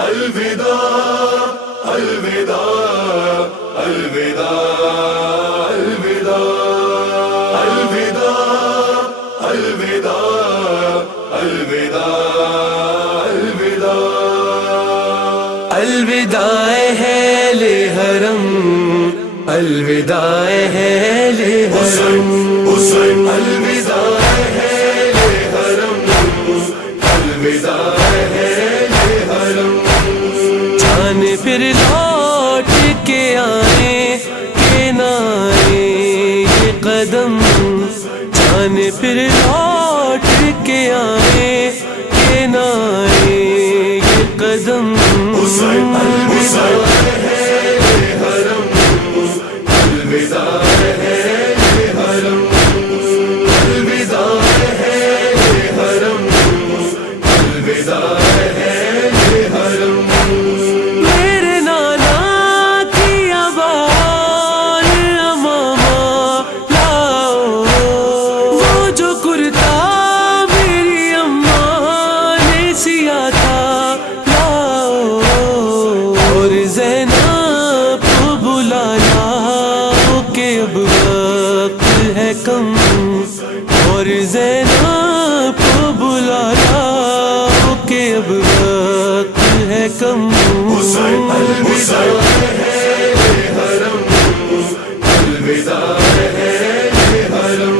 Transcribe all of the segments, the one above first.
الوداع الوداع الوداع الوداع الوداع الوداع الوداع الوداع اہل حرم الوداع اہل حرم الوداع اہل حرم الوداع اہل حرم جان پھر لوٹ کے آئیں کہ نہ آئیں یہ قدم جان پھر لوٹ کے آئیں کہ نہ آئیں یہ قدم الوداع اہل حرم الوداع اہل حرم الوداع اہل حرم الوداع اہل حرم میرے نانا کی آبان امامہ لاؤ وہ جو کرتا میری اماں نے سیا تھا لاؤ اور زینب کو بلا لاؤ کہ اب وقت ہے کم اور زینب کو بلا لاؤ کہ اب وقت ہے کم الوداع اہل حرم الوداع اہل حرم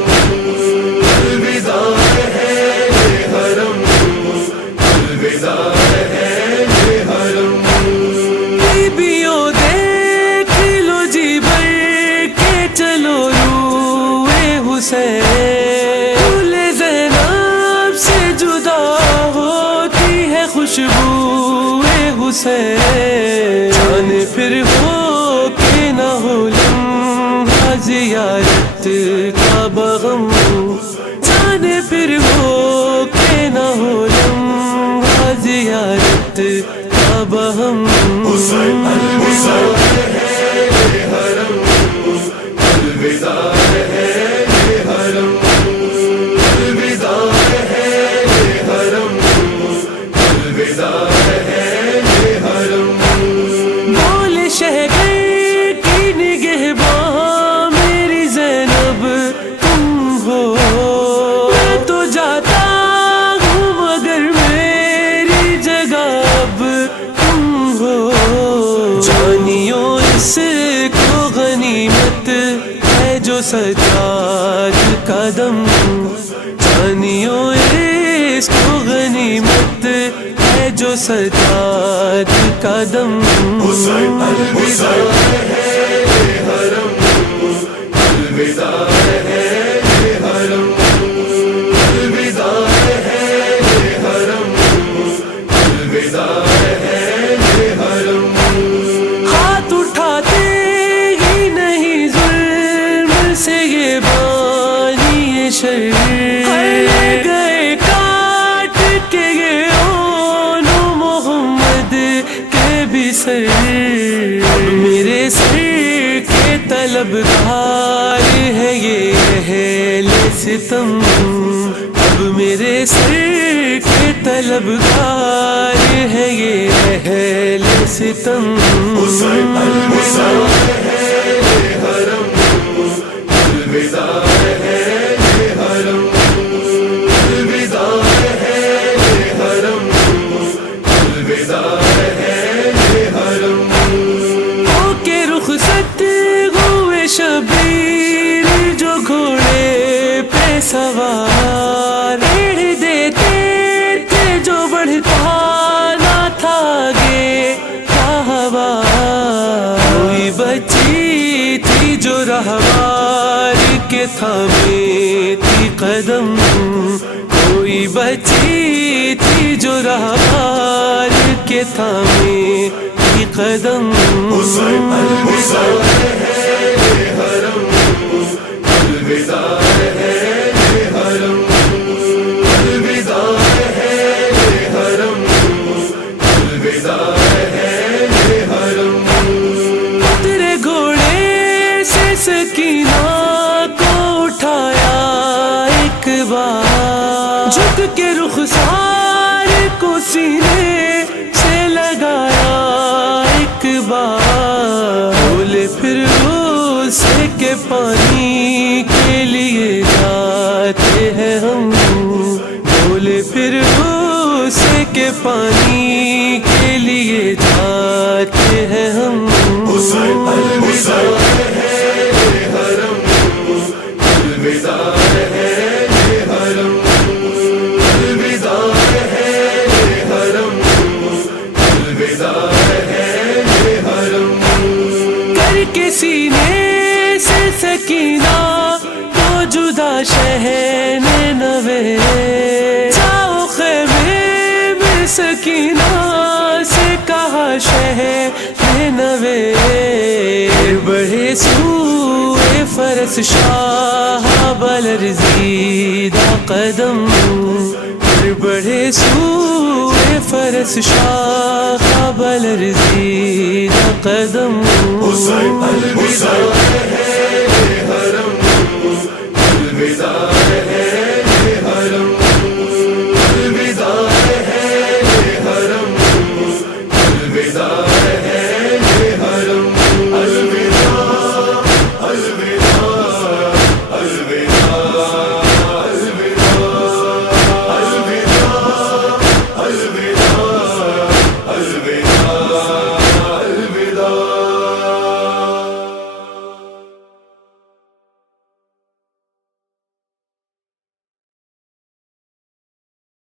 الوداع اہل حرم الوداع اہل حرم بیبیوں دیکھ لو جی بھر کے چلو روئے حسین پھول زینب سے جدا ہوتی ہے خوشبو حسین جان پھر ہو کہ نہ ہو لمحہ زیارت کا بغم جان پھر ہو کہ نہ ہو لمحہ زیارت کا بغم الوداع اہل حرم الوداع اہل حرم الوداع اہل حرم الوداع اہل حرم بول شہر کی نگہباں میری زینب تم ہو میں تو جاتا ہوں مگر میری جگہ اب تم ہو جانیوں اس کو غنیمت ہے جو سجاد کا دم جانیوں اس کو غنیمت ہے جو سجاد کا دم الوداع اہل حرم الوداع اہل حرم الوداع اہل حرم الوداع اہل حرم ہاتھ اٹھاتے ہی نہیں ظلم سے یہ بانی شر گئے کاٹ کے یہ اونو محمد کے بھی سر اب میرے سر کے طلبگار ہے یہ اہل ستم اب میرے سر کے طلبگار ہے یہ اہل ستم الوداع اہل حرم الوداع اہل حرم الوداع اہل حرم الوداع اہل حرم ہو کے رخصت ہوئے شبیر جو گھوڑے پہ سوار ریڑھ دیتے تھے جو بڑھتا نہ تھا آگے ہوا کوئی بچی تھی جو رہوار کے تھامے تھی قدم کوئی بچی تھی جو رہوار کے تھامے تھی قدم الوداع اہل حرم الوداع اہل حرم الوداع اہل حرم الوداع اہل حرم تیرے گھوڑے سے سکینہ کو اٹھایا ایک بار جھک کے رخسار کو سینے سے لگا کے پانی کے لیے جاتے ہیں ہم، بولے پھر اس کے پانی کے لیے جاتے ہیں ہم۔ الوداع ہے یہ حرم، الوداع ہے یہ حرم، الوداع ہے یہ حرم، الوداع ہے یہ حرم۔ کر کے سینے سے سکینہ تو جدا شہر نینوے، جاؤ خیمے میں سکینہ سے کہا شہر نینوے، بڑھے سوئے فرس شاہ بلرزیدہ قدم، بڑھے سوئے فرس شاہ بلرزیدہ قدم۔ الوداع ہے